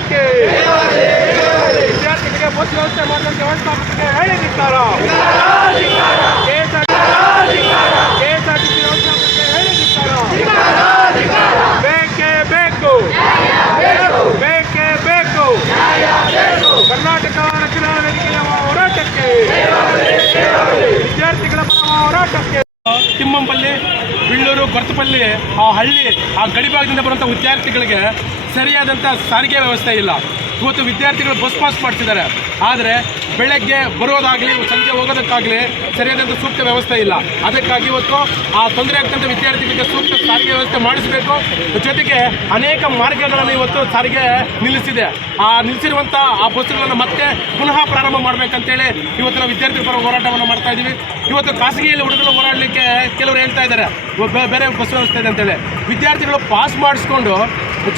ದೇಶಕ್ಕೆ ವಿದ್ಯಾರ್ಥಿಗಳಿಗೆ ಬಸ್ ವ್ಯವಸ್ಥೆ ಮಾಡುವಂತೆ ವ್ಯವಸ್ಥಾಪಕರಿಗೆ ಹೇಳಿ ಧಿಕ್ಕಾರ ಕೆಎಸ್ಆರ್ಟಿಸಿ ವ್ಯವಸ್ಥಾಪಕರಿಗೆ ಹೇಳಿ ಧಿಕ್ಕಾರ ಬೇಕೇ. ಬೇಕು ಬೇಕು. ಕರ್ನಾಟಕ ರಕ್ಷಣಾ ವೇದಿಕೆಯ ಹೋರಾಟಕ್ಕೆ ವಿದ್ಯಾರ್ಥಿಗಳ ಪರ ಹೋರಾಟಕ್ಕೆ ತಿಮ್ಮಂಪಲ್ಲಿ ಬಿಳ್ಳೂರು ಗೊರ್ತಪಲ್ಲಿ ಆ ಹಳ್ಳಿ ಆ ಗಡಿಭಾಗದಿಂದ ಬರುವಂಥ ವಿದ್ಯಾರ್ಥಿಗಳಿಗೆ ಸರಿಯಾದಂಥ ಸಾರಿಗೆ ವ್ಯವಸ್ಥೆ ಇಲ್ಲ. ಇವತ್ತು ವಿದ್ಯಾರ್ಥಿಗಳು ಬಸ್ ಪಾಸ್ ಮಾಡ್ತಿದ್ದಾರೆ. ಆದರೆ ಬೆಳಗ್ಗೆ ಬರೋದಾಗಲಿ ಸಂಜೆ ಹೋಗೋದಕ್ಕಾಗಲಿ ಸರಿಯಾದಂಥ ಸೂಕ್ತ ವ್ಯವಸ್ಥೆ ಇಲ್ಲ. ಅದಕ್ಕಾಗಿ ಇವತ್ತು ಆ ತೊಂದರೆ ಆಗ್ತಂಥ ವಿದ್ಯಾರ್ಥಿಗಳಿಗೆ ಸೂಕ್ತ ಸಾರಿಗೆ ವ್ಯವಸ್ಥೆ ಮಾಡಿಸಬೇಕು. ಜೊತೆಗೆ ಅನೇಕ ಮಾರ್ಗಗಳನ್ನು ಇವತ್ತು ಸಾರಿಗೆ ನಿಲ್ಲಿಸಿದೆ. ಆ ನಿಲ್ಲಿಸಿರುವಂಥ ಆ ಬಸ್ಸುಗಳನ್ನು ಮತ್ತೆ ಪುನಃ ಪ್ರಾರಂಭ ಮಾಡಬೇಕಂತೇಳಿ ಇವತ್ತು ನಾವು ವಿದ್ಯಾರ್ಥಿ ಪರ ಹೋರಾಟವನ್ನು ಮಾಡ್ತಾ ಇದ್ದೀವಿ ಇವತ್ತು ಖಾಸಗಿಯಲ್ಲಿ ಹುಡುಗರು ಹೋರಾಡಲಿಕ್ಕೆ ಕೆಲವರು ಹೇಳ್ತಾ ಇದ್ದಾರೆ. ಬೇರೆ ಬಸ್ ವ್ಯವಸ್ಥೆ ಇದೆ ಅಂತೇಳಿ. ವಿದ್ಯಾರ್ಥಿಗಳು ಪಾಸ್ ಮಾಡಿಸ್ಕೊಂಡು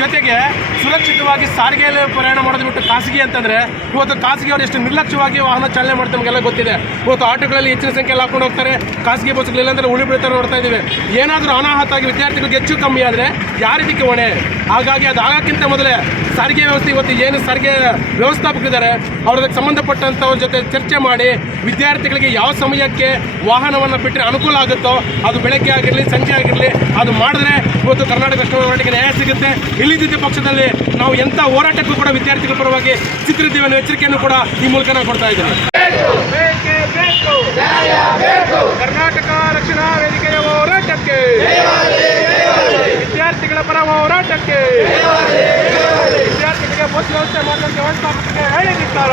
ಜೊತೆಗೆ ಸುರಕ್ಷಿತವಾಗಿ ಸಾರಿಗೆಯಲ್ಲಿ ಪ್ರಯಾಣ ಮಾಡೋದು ಬಿಟ್ಟು ಖಾಸಗಿ ಅಂತಂದ್ರೆ, ಇವತ್ತು ಖಾಸಗಿಯವರು ಎಷ್ಟು ನಿರ್ಲಕ್ಷ್ಯವಾಗಿ ವಾಹನ ಚಾಲನೆ ಮಾಡ್ತಾರೆ ನಮಗೆಲ್ಲ ಗೊತ್ತಿದೆ. ಇವತ್ತು ಆಟೋಗಳಲ್ಲಿ ಹೆಚ್ಚಿನ ಸಂಖ್ಯೆಯಲ್ಲಿ ಹಾಕೊಂಡು ಹೋಗ್ತಾರೆ, ಖಾಸಗಿ ಬಸ್ಗಳು ಅಂದ್ರೆ ಉಳಿ ಬಿಡ್ತಾರೆ ನೋಡ್ತಾ ಇದ್ದೀವಿ. ಏನಾದರೂ ಅನಾಹುತ ಆಗಿ ವಿದ್ಯಾರ್ಥಿಗಳಿಗೆ ಹೆಚ್ಚು ಕಮ್ಮಿ ಆದರೆ ಯಾರಿದಕ್ಕೆ ಹೊಣೆ? ಹಾಗಾಗಿ ಅದು ಆಗೋಕ್ಕಿಂತ ಮೊದಲೇ ಸಾರಿಗೆ ವ್ಯವಸ್ಥೆ ಇವತ್ತು ಏನು ಸಾರಿಗೆ ವ್ಯವಸ್ಥಾಪಕರಿದ್ದಾರೆ ಅವ್ರಿಗೆ ಸಂಬಂಧಪಟ್ಟಂಥವ್ರ ಜೊತೆ ಚರ್ಚೆ ಮಾಡಿ ವಿದ್ಯಾರ್ಥಿಗಳಿಗೆ ಯಾವ ಸಮಯಕ್ಕೆ ವಾಹನವನ್ನು ಬಿಟ್ಟರೆ ಅನುಕೂಲ ಆಗುತ್ತೋ, ಅದು ಬೆಳಗ್ಗೆ ಆಗಿರಲಿ, ಸಂಜೆ ಆಗಿರಲಿ, ಅದು ಮಾಡಿದ್ರೆ ಇವತ್ತು ಕರ್ನಾಟಕ ರಾಷ್ಟ್ರ ಹೋರಾಟಕ್ಕೆ ನ್ಯಾಯ ಸಿಗುತ್ತೆ. ಇಲ್ಲಿದ್ದ ಪಕ್ಷದಲ್ಲಿ ನಾವು ಎಂಥ ಹೋರಾಟಕ್ಕೂ ಕೂಡ ವಿದ್ಯಾರ್ಥಿಗಳ ಪರವಾಗಿ ಚಿತ್ರದೇವ ಎಚ್ಚರಿಕೆಯನ್ನು ಕೂಡ ಈ ಮೂಲಕ ನಾವು ಕೊಡ್ತಾ ಇದ್ದೀನಿ. ಕರ್ನಾಟಕ ರಕ್ಷಣಾ ವೇದಿಕೆಯ ಹೋರಾಟಕ್ಕೆ, ವಿದ್ಯಾರ್ಥಿಗಳ ಪರ ಹೋರಾಟಕ್ಕೆ, ವಿದ್ಯಾರ್ಥಿಗಳಿಗೆ ಬಸ್ ವ್ಯವಸ್ಥೆ ಮಾಡುವಂತೆ ವ್ಯವಸ್ಥಾಪಕರಿಗೆ ಹೇಳಿದಿದ್ದಾರ